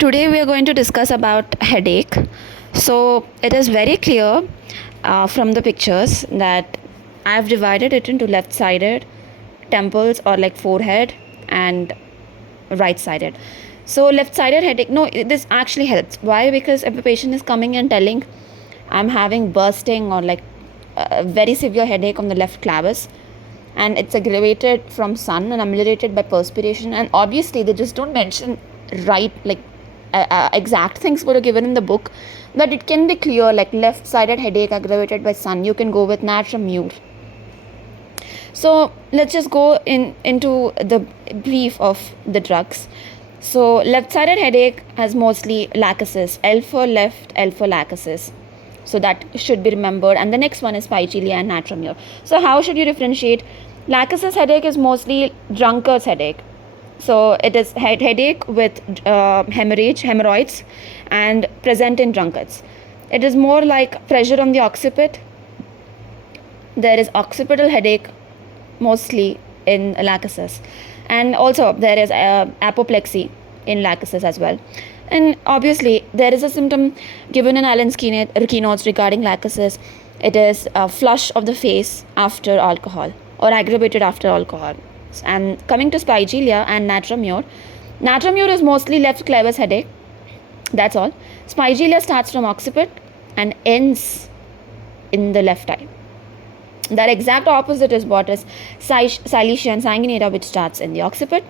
Today we are going to discuss about headache. So it is very clear from the pictures that I have divided it into left-sided temples or like forehead and right-sided. So left-sided headache, no, this actually helps. Why? Because if the patient is coming and telling I'm having bursting or like a very severe headache on the left clavus, and it's aggravated from sun and ameliorated by perspiration, and obviously they just don't mention right exact things what are given in the book, but it can be clear like left-sided headache aggravated by sun, you can go with Natramur. So let's just go into the brief of the drugs. So left-sided headache has mostly lachesis, L for left, L for lachesis. So that should be remembered. And the next one is Spigelia and Natramur. So how should you differentiate? Lachesis headache is mostly drunkard's headache. So it is headache with hemorrhoids and present in drunkards. It is more like pressure on the occiput. There is occipital headache mostly in lachesis. And also there is apoplexy in lachesis as well. And obviously, there is a symptom given in Allen's keynotes regarding lachesis. It is a flush of the face after alcohol or aggravated after alcohol. And coming to Spigelia and Natramur, Natramur is mostly left clavus headache. That's all. Spigelia starts from occiput and ends in the left eye. That exact opposite is what is Silesia and Sanguinea, which starts in the occiput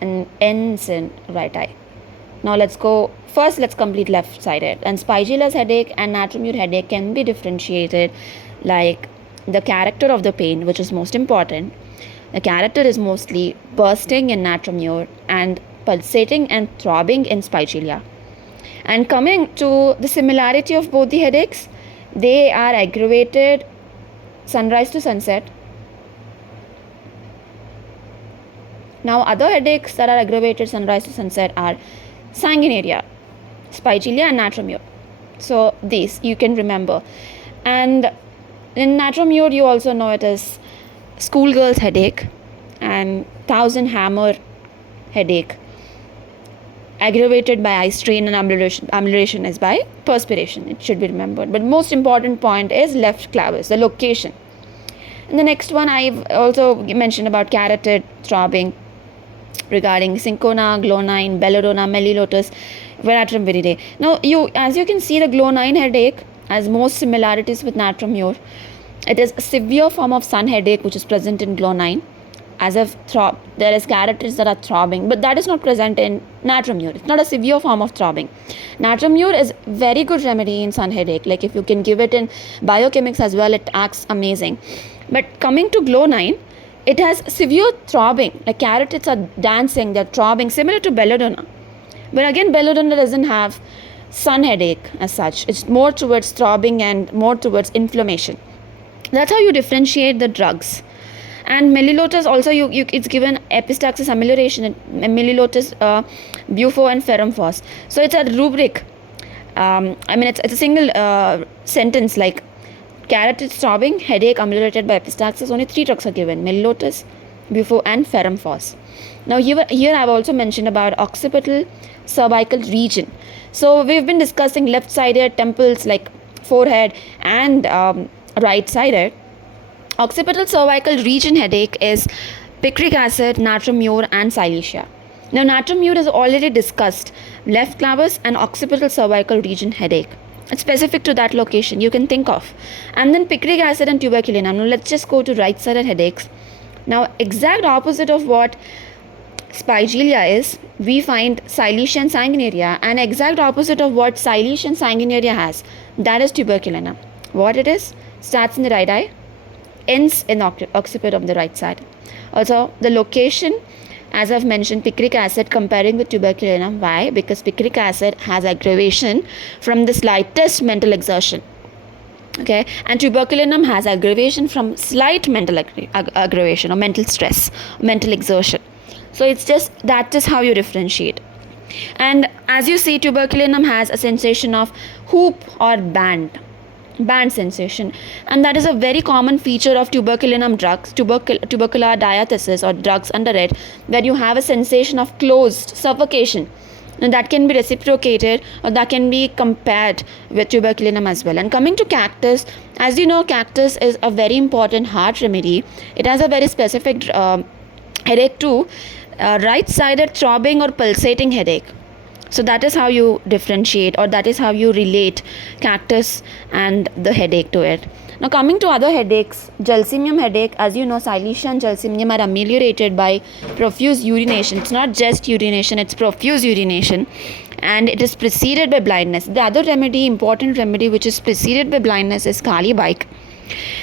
and ends in right eye. Now let's complete left-sided. And Spigelia's headache and Natramur headache can be differentiated like the character of the pain, which is most important. The character is mostly bursting in Natramur and pulsating and throbbing in Spigelia. And coming to the similarity of both the headaches, they are aggravated sunrise to sunset. Now other headaches that are aggravated sunrise to sunset are Sanguinea, Spigelia and Natramur. So these you can remember. And in Natramur you also know it as schoolgirl's headache and thousand hammer headache. Aggravated by eye strain and amelioration is by perspiration. It should be remembered. But most important point is left clavus, the location. And the next one I've also mentioned about carotid throbbing regarding cinchona, glonine, belladonna, melilotus, veratrum viridae. Now, as you can see, the glonine headache has most similarities with Natramur. It is a severe form of sun headache which is present in glonine. As of there is carotids that are throbbing, but that is not present in Natramur. It's not a severe form of throbbing. Natramur is very good remedy in sun headache. Like if you can give it in biochemics as well, it acts amazing. But coming to glonine, it has severe throbbing, like carotids are dancing, they're throbbing, similar to belladonna. But again, belladonna doesn't have sun headache as such. It's more towards throbbing and more towards inflammation. That's how you differentiate the drugs. And melilotus also, it's given epistaxis amelioration, melilotus, bufo and ferrum phos. So it's a rubric. It's a single sentence like carotid throbbing, headache ameliorated by epistaxis. Only 3 drugs are given: melilotus, bufo and ferrum phos. Now here I've also mentioned about occipital cervical region. So we've been discussing left-sided temples like forehead and right-sided. Occipital cervical region headache is picric acid, Natramur and Silesia. Now Natramur is already discussed, left clavus and occipital cervical region headache. It's specific to that location you can think of. And then picric acid and tuberculinum. Now let's just go to right-sided headaches. Now exact opposite of what Spigelia is, we find Silesia and Sanguinea, and exact opposite of what Silesia and Sanguinea has, that is tuberculinum. What it is? Starts in the right eye, ends in the occiput of the right side. Also, the location, as I've mentioned, picric acid comparing with tuberculinum. Why? Because picric acid has aggravation from the slightest mental exertion. Okay, and tuberculinum has aggravation from slight mental aggravation or mental stress, mental exertion. So that is how you differentiate. And as you see, tuberculinum has a sensation of hoop or band sensation, and that is a very common feature of tuberculinum drugs, tubercular diathesis or drugs under it, where you have a sensation of closed suffocation Now that can be reciprocated or that can be compared with tuberculinum as well. And coming to cactus, as you know, cactus is a very important heart remedy. It has a very specific headache too, right-sided throbbing or pulsating headache. So that is how you differentiate, or that is how you relate cactus and the headache to it. Now coming to other headaches, gelsemium headache, as you know, silicea and gelsemium are ameliorated by profuse urination. It's not just urination, it's profuse urination, and it is preceded by blindness. The other remedy, important remedy, which is preceded by blindness is kali bike.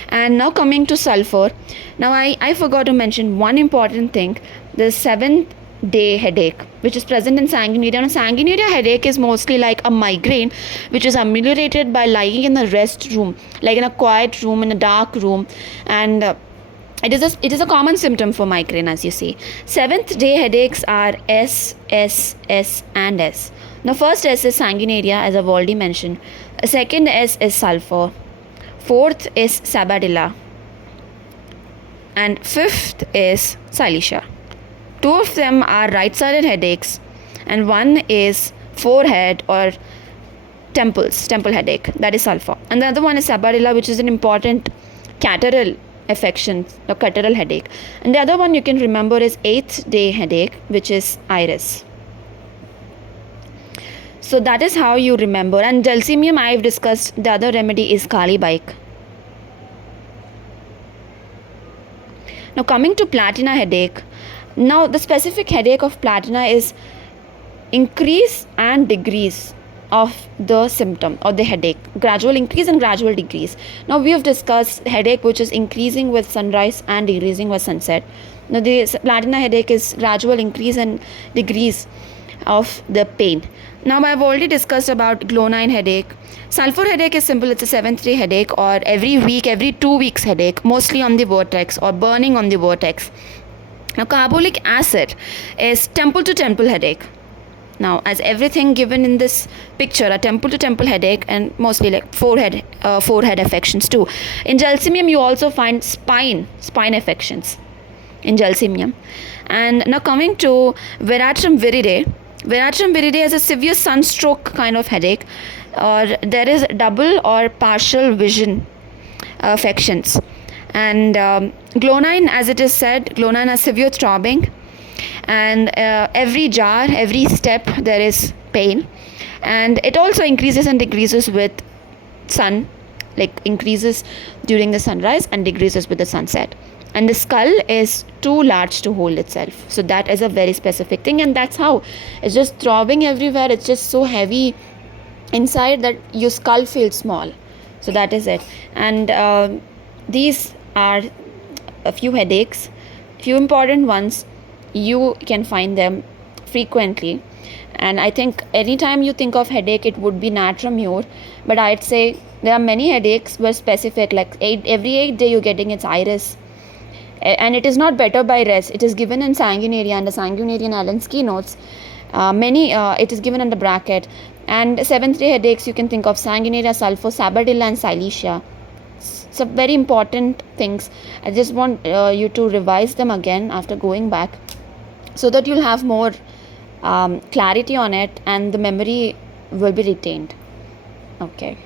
And now coming to sulfur. Now I forgot to mention one important thing, the 7th day headache, which is present in sanguineria. Now, sanguineria headache is mostly like a migraine, which is ameliorated by lying in a rest room, like in a quiet room, in a dark room, and it is a common symptom for migraine, as you see. 7th day headaches are S, S, S, and S. Now, first S is sanguineria, as I've already mentioned. Second S is sulfur. Fourth is sabadilla, and fifth is silicea. Two of them are right-sided headaches, and one is forehead or temple headache, that is sulfur. And the other one is sabadilla, which is an important catarrhal affection, or catarrhal headache. And the other one you can remember is 8th day headache, which is iris. So that is how you remember. And gelsemium I've discussed. The other remedy is kali bike. Now coming to platina headache. Now the specific headache of platina is increase and decrease of the symptom or the headache, gradual increase and gradual decrease. Now we have discussed headache which is increasing with sunrise and decreasing with sunset. Now the platina headache is gradual increase and decrease of the pain. Now I've already discussed about glonine headache. Sulfur headache is simple, it's a 7th day headache, or every week, every 2 weeks headache, mostly on the vertex or burning on the vertex. Now carbolic acid is temple to temple headache. Now as everything given in this picture, a temple to temple headache, and mostly like forehead affections too. In gelsemium you also find spine affections in gelsemium. And now coming to veratrum viridae. Veratrum viridae is a severe sunstroke kind of headache, or there is double or partial vision affections. And glonine, as it is said, glonine has severe throbbing, and every jar, every step there is pain, and it also increases and decreases with sun, like increases during the sunrise and decreases with the sunset. And the skull is too large to hold itself, so that is a very specific thing, and that's how it's just throbbing everywhere. It's just so heavy inside that your skull feels small. So that is it. And these are a few headaches, few important ones. You can find them frequently, and I think anytime you think of headache, it would be natramure. But I'd say there are many headaches were specific, like every 8 day you're getting its iris, and it is not better by rest. It is given in sanguineria, and the sanguinarian Allen's keynotes. It is given under bracket. And 7th day headaches, you can think of sanguineria, sulfur, sabadilla, and silicea. So very important things. I just want you to revise them again after going back, so that you'll have more clarity on it, and the memory will be retained. Okay.